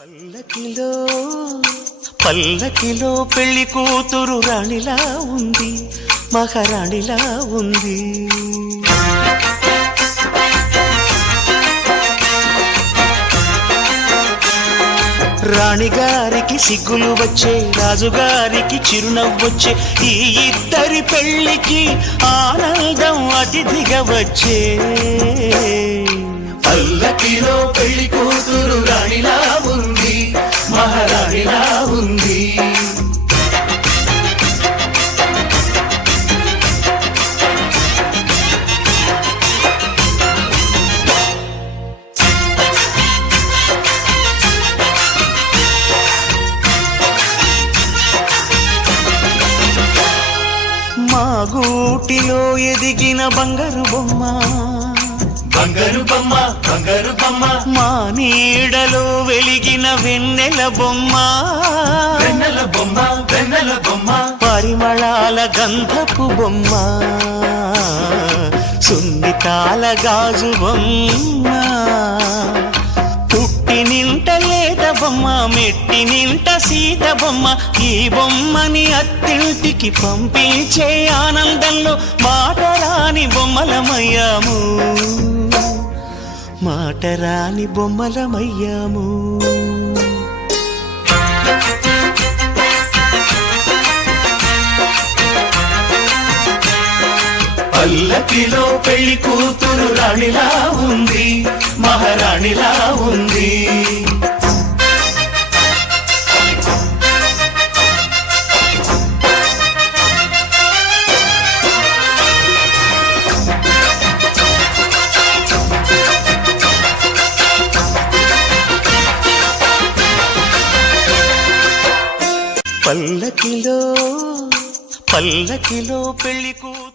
పల్లకిలో పల్లకిలో పెళ్లి కూతురు రాణిలా ఉంది, మహారాణిలా ఉంది. రాణిగారికి సిగ్గులు వచ్చే, రాజుగారికి చిరునవ్వొచ్చే, ఈ ఇద్దరి పెళ్లికి ఆనందం అతిథిగా వచ్చే. పల్లకిలో పెళ్లి కూతురు రాణిలా ఉంది, మహారాణిలా ఉంది. మా గూటిలో ఎదిగిన బంగారు బొమ్మ, బంగారు బొమ్మ, బంగారు బొమ్మ, మా నీడలో వెలిగిన వెన్నెల బొమ్మ, వెన్నెల బొమ్మ, వెన్నెల బొమ్మ, పరిమళాల గంధపు బొమ్మ, సున్నితాల గాజు బొమ్మ, పుట్టి నింట లేత బొమ్మ, మెట్టి నింట సీత బొమ్మ. ఈ బొమ్మని అత్తింటికి పంపించే ఆనందంలో మాటరాని బొమ్మలమయ్యాము, మాటరాని బొమ్మలమయ్యాము. పల్లకిలో పెళ్లి కూతురు రాణిలా ఉంది, మహారాణిలా ఉంది. పల్లకిలో పల్లకిలో పెళ్లి కూతురు